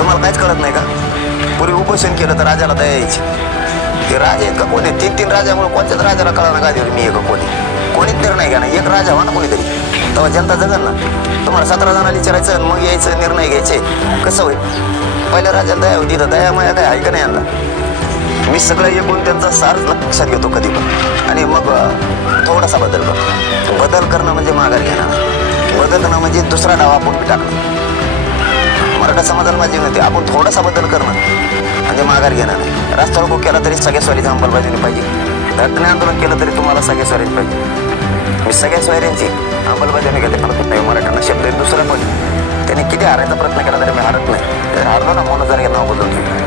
तुम्हाला काहीच कळत नाही का? पूर्वी उपोषण केलं तर राजाला दया यायची. ते राजे आहेत का कोणी? 3-3 राजामुळे कोणत्याच राजाला कळा ना गादीवर मी एक कोणीच निर्णय घ्या ना. एक राजा व्हा ना कोणीतरी, तेव्हा जनता जगल ना. तुम्हाला 17 जणांना विचारायचं मग यायचं निर्णय घ्यायचे, कसं होईल? पहिल्या राजाला दया होती, तर दया माया काय आहे का नाही यांना? मी सगळं एकूण त्यांचा सार लक्षात घेतो कधी पण, आणि मग थोडासा बदल करतो. बदल करणं म्हणजे माघार घेणं, बदलणं म्हणजे दुसरा डाव आपण टाकणं. मराठा समाजाला माझी विनंती, आपण थोडासा बदल करणं म्हणजे माघार घेणं नाही. रस्ता रोको केला तरी सगळ्या स्वारीची अंमलबजावणी पाहिजे. घटने आंदोलन केलं तरी तुम्हाला सगळ्या स्वारीची पाहिजे. मी सगळ्या स्वाऱ्यांची अंमलबजावणी घेते. मला मराठ्यांना शब्द दुसरा पण त्यांनी किती हारायचा प्रयत्न केला तरी मी हारत नाही. हारलो ना म्हणून जर नाव बदलून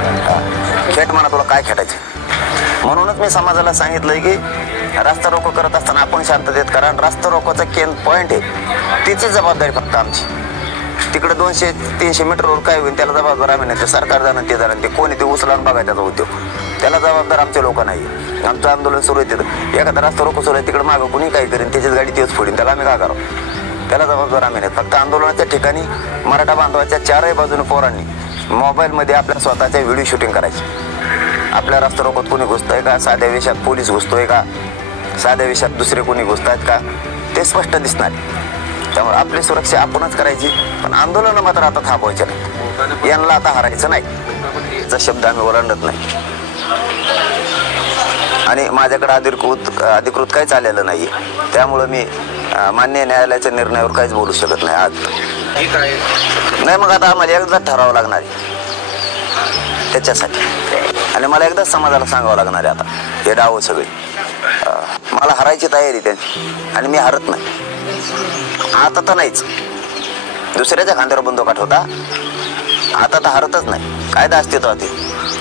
खेट म्हणा, तुला काय खेटायचे. म्हणूनच मी समाजाला सांगितलंय की रस्ता रोको करत असताना आपण शांततेत करा. रस्ता रोकोचा केन पॉईंट आहे, तिची जबाबदारी फक्त आमची. तिकडे 200-300 मीटरवर काय होईल त्याला जबाबदार आम्ही नाही. ते सरकार जाणं ते जाणं, ते कोणी ते उचलावून बघायचा त्याचा उद्योग, त्याला जबाबदार आमचे लोक नाही. आमचं आंदोलन सुरू आहे तिथं, एखादा रस्ता रोको सुरू आहे तिकडे मागं कोणी काय करेन, त्याचीच गाडी तेच फोडीन, त्याला आम्ही काय करावं? त्याला जबाबदार आम्ही नाही. फक्त आंदोलनाच्या ठिकाणी मराठा बांधवाच्या चारही बाजूने पोरांनी मोबाईलमध्ये आपल्या स्वतःच्या व्हिडिओ शूटिंग करायची. आपल्या रस्ता रोकोत कोणी घुसतोय का, साध्या वेशात पोलीस घुसतोय का, साध्या वेशात दुसरे कोणी घुसतात का, ते स्पष्ट दिसणार. त्यामुळे आपली सुरक्षा आपणच करायची, पण आंदोलन मात्र आता थांबवायचे नाही. यांना आता हरायचं नाही, याचा शब्द आम्ही ओलांडत नाही. आणि माझ्याकडे अधिकृत काहीच आलेलं नाही, त्यामुळं मी मान्य न्यायालयाच्या निर्णयावर काहीच बोलू शकत नाही आज. नाही, मग आता आम्हाला एकदाच ठरावं लागणार आहे त्याच्यासाठी, आणि मला एकदाच समाजाला सांगावं लागणार आहे आता हे डाव सगळे. मला हरायची तयारी त्यांची, आणि मी हरत नाही आता तर नाहीच. दुसऱ्याच्या खांद्यावर बंदूक होता, आता तर हरतच नाही. कायदा अस्तित्वात आहे,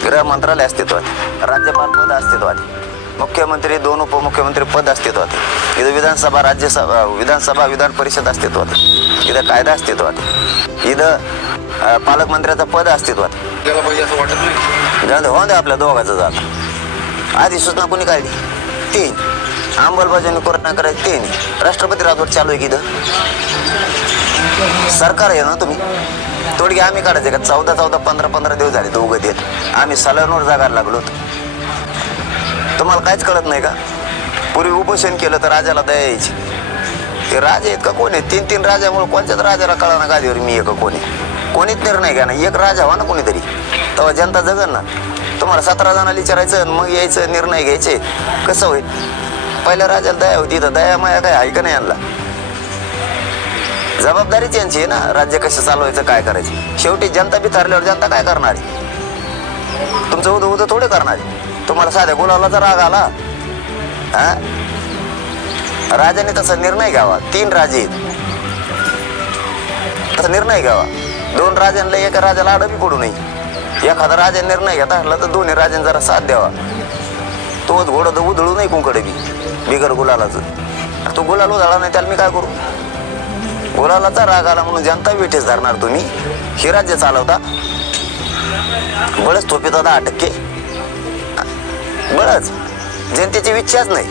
गृह मंत्रालय अस्तित्वात आहे, राज्यपाल पद अस्तित्वात आहे, मुख्यमंत्री 2 उपमुख्यमंत्री पद अस्तित्वात आहे, इथं विधानसभा, राज्यसभा, विधानसभा, विधान परिषद अस्तित्वात आहे, इथं कायदा अस्तित्वात आहे, इथं पालकमंत्र्याचं पद अस्तित्वात आहे. होऊन द्या आपल्या दोघांचं जात. आधी सूचना कोणी काढली? 3. अंमलबजावणी कोरोना करायची 3. राष्ट्रपती राजवट चालू आहे की इथं सरकार आहे ना. तुम्ही तोडगे आम्ही काढायचे का? 14 15 दिवस झाले तो उगत येत. आम्ही सलांवर जागायला लागलो. तुम्हाला काहीच कळत नाही का? पूर्वी उपोषण केलं तर राजाला दया यायची. ते राजे आहेत का कोणी? 3-3 राजामुळे कोणत्याच राजाला कळा ना गादीवर मी एक कोणीच निर्णय घ्या ना. एक राजा व्हा ना कोणीतरी, तेव्हा जनता जगल ना. तुम्हाला 17 जणांना विचारायचं मग यायचं निर्णय घ्यायचे, कसं होईल? पहिल्या राजाला दया होती, तर दया माया काय आहे का नाही यांना? जबाबदारीच यांची आहे ना, राज्य कसं चालवायचं, काय करायचं. शेवटी जनता बिथारल्यावर जनता काय करणार आहे? तुमचं उदं थोडे करणार आहे. तुम्हाला साध्या गुलालाचा राग आला, राजाने तसा निर्णय घ्यावा. 3 राजे आहेत, तसा निर्णय घ्यावा. 2 राजांना एका राजाला आडवी पडू नये. एखादा राजा निर्णय घेता असला तर दोन्ही राजांनी जरा साथ द्यावा. तोच घोडं उधळू नाही कोणकडे बी बिगर गुलालाचं. तो गुलाल उधळा नाही, त्याला मी काय करू? गुलालाचा राग आला म्हणून जनता विठेच धरणार तुम्ही? हे राज्य चालवता? बळच थोपित 10% बळच. जनतेची इच्छाच नाही.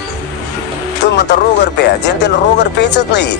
तुम्ही म्हणता रोगर पेया, जनतेला रोगर प्यायचंच नाही.